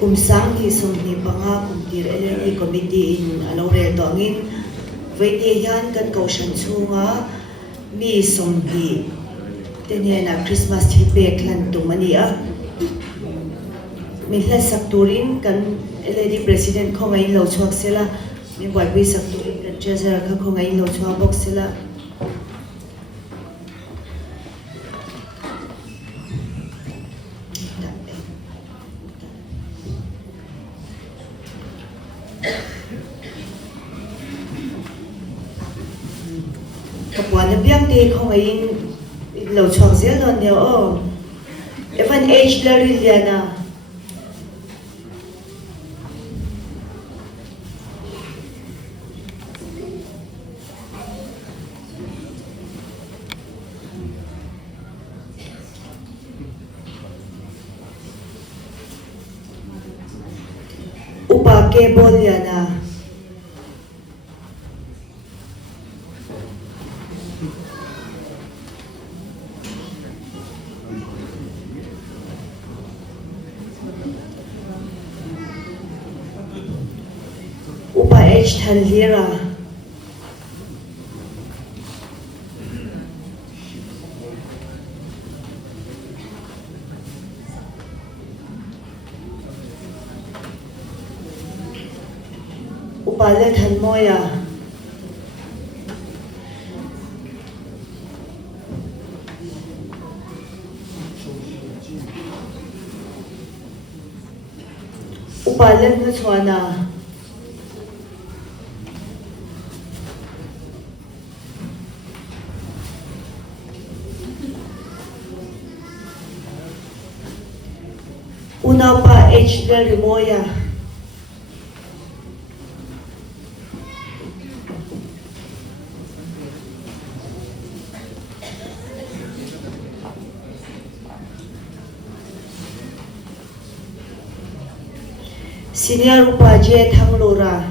kumsang hi somni panga kumtir LNE committee in alore dongin veiti hian kan kaushan chunga mi somni tenena Christmas tree pek lan tumania mi hla sakturin kan LNE president khongai lo chuak sela mi warbi sakturin kan treasurer kha khongai lo chuak bok sela kapwa na biyang di ko ngayon lo chuang siya doon niya Evan H. Lariliana Upake Boliana Upa H. Thalira Upa Le Thalmoya Upa Le Nuchwana Una pa H. Larimoya Senior Upa J. Thanglora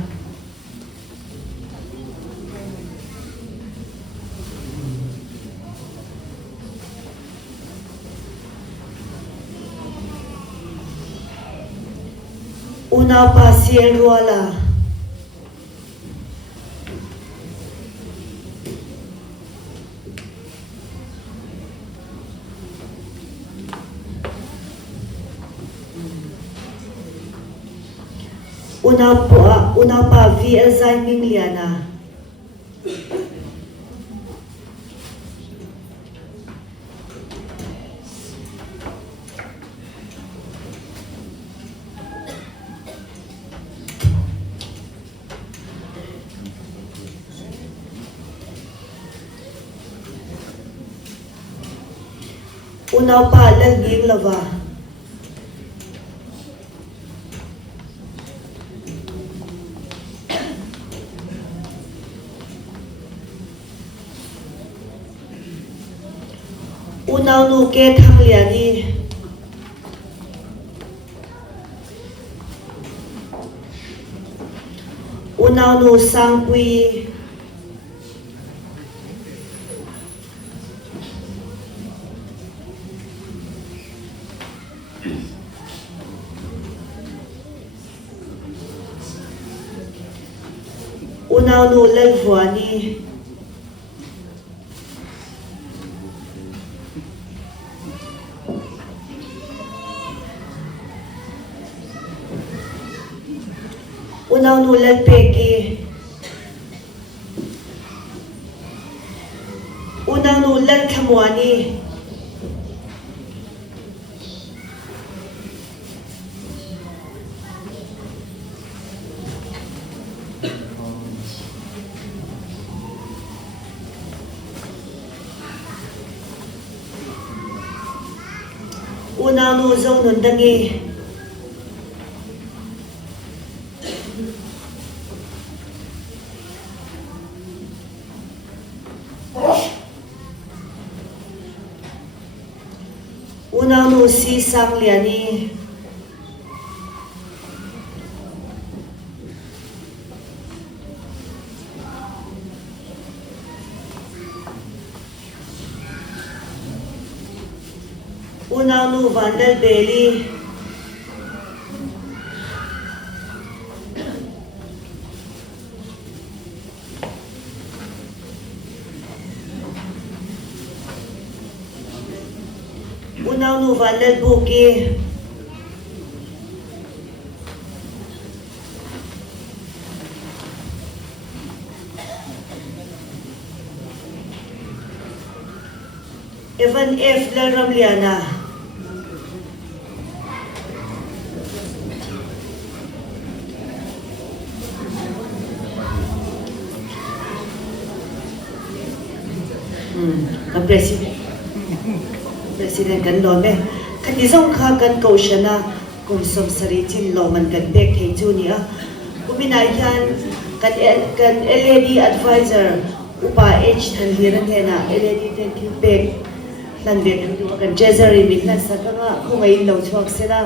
Una pa Siel Ruala Una pa V. Zai Mingliana Una pa Laging Lava Una Nuke Thangliani Una Nu Sangpui Una Nu Lalvuani Una Nu Lalpeki Una Nu Lalkhamwani Una Nu Zonundangi Una Nu Si Sangliani Una Nu Vandal Bailey Unaw nuvan lal buki. Evan F. lal Ramliana. President kan lo me kan isong kha kan ko shana kum som sari chin lo man kan pek thei chu ni a kumina hian kan LED advisor upa H than hiran hena LED ten ki pek lan ve kan du kan treasury mi kan sa ka nga ko ngai lo chuak sela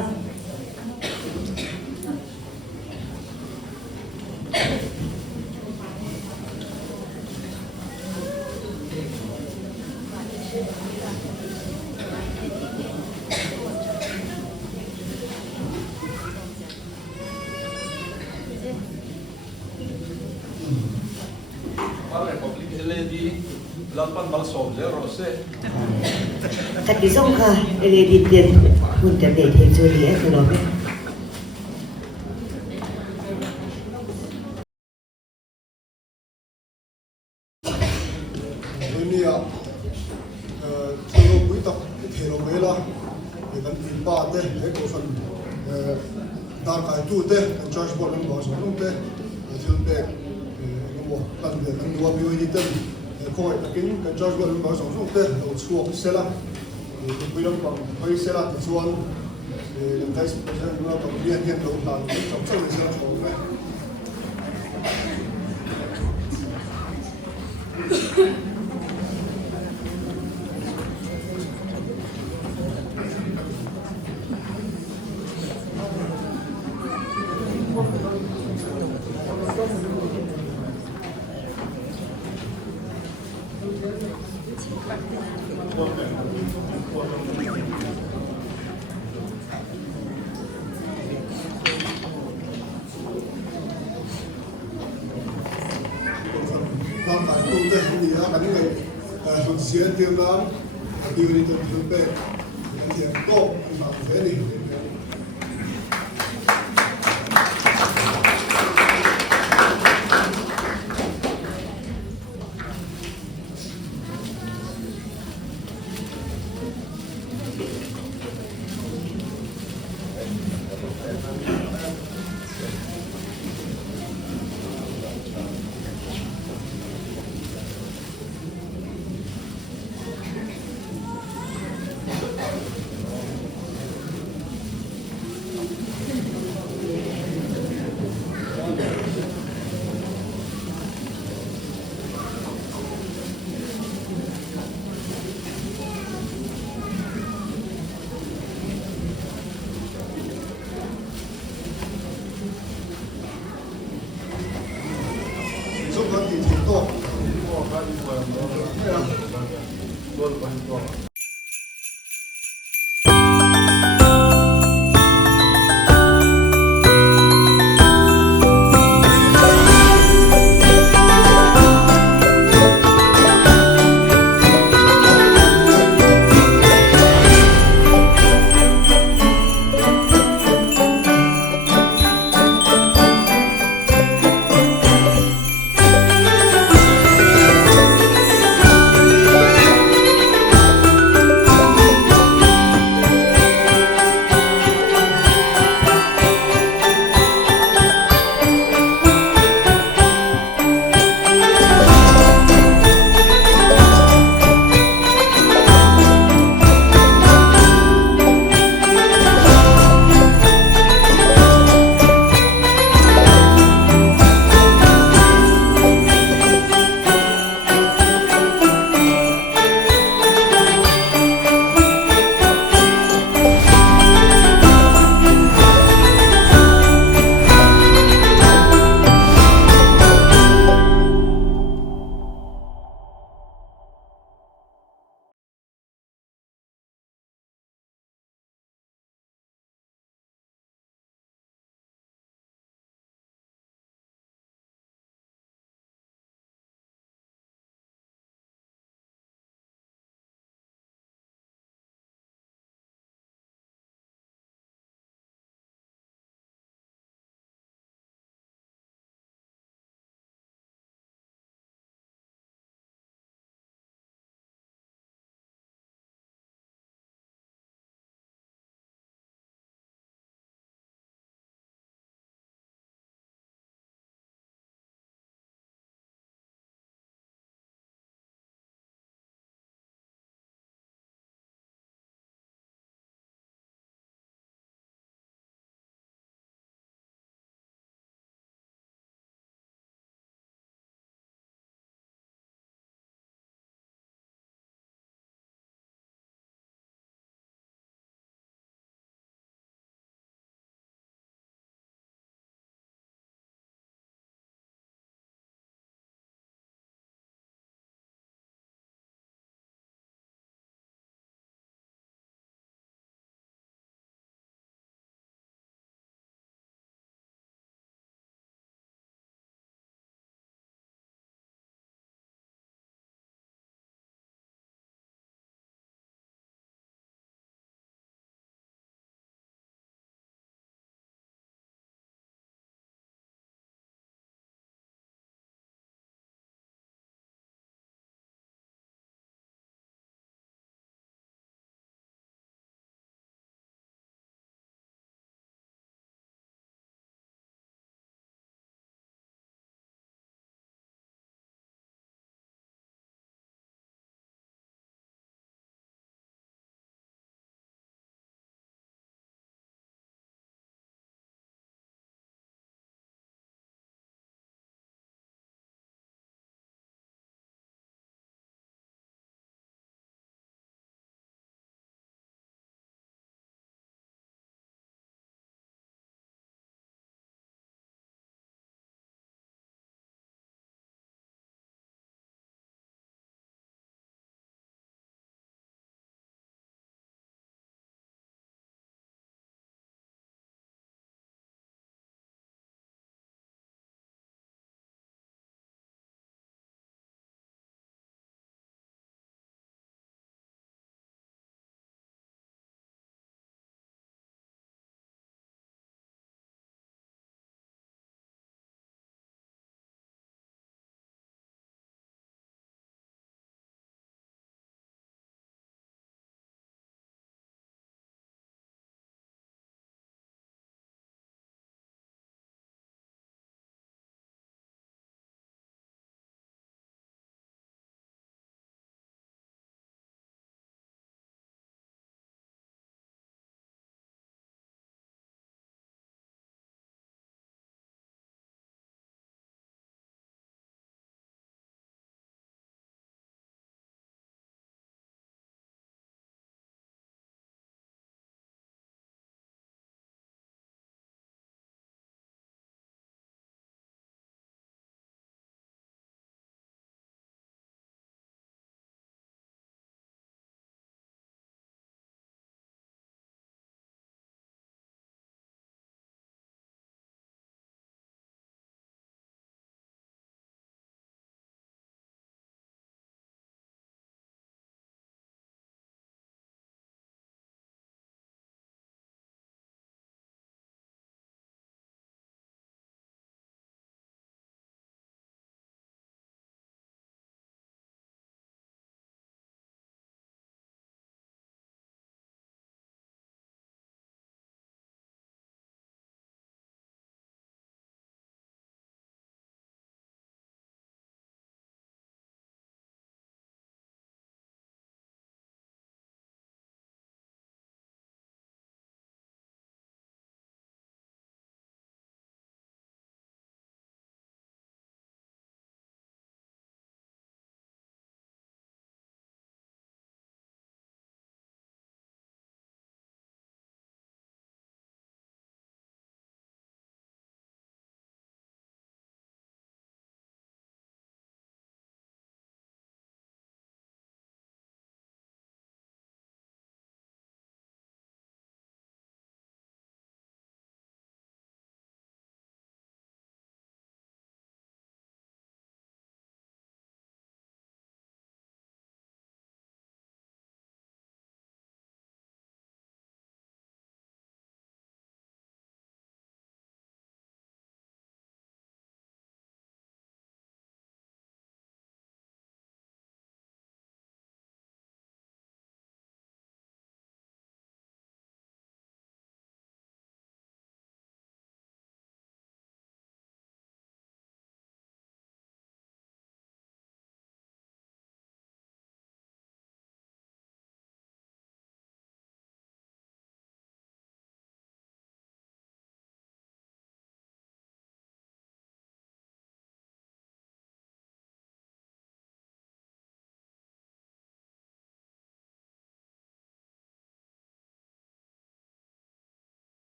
Republic LED lalpan mal soldier rose kan isong kha LED ten hun ta be thei chu ni a ko lo me ini ya thelo pui tak thelo mela kan tin pa te he ko fan dar kai tu te charge board ng boss ng te thil pe mo tan de kan duwa bi ni te ko takin kan charge board ng boss ng te lo chuak sela pui lang pang hoi sela ti chuan kan vice president ng to bian hian lo tan chok chok sela ko me Vâng, phải tu thế thì đã bắn người phần xía tiêm lắm đi đi từ từ về thì tốt mà thế đi Giúp nó thì tốt.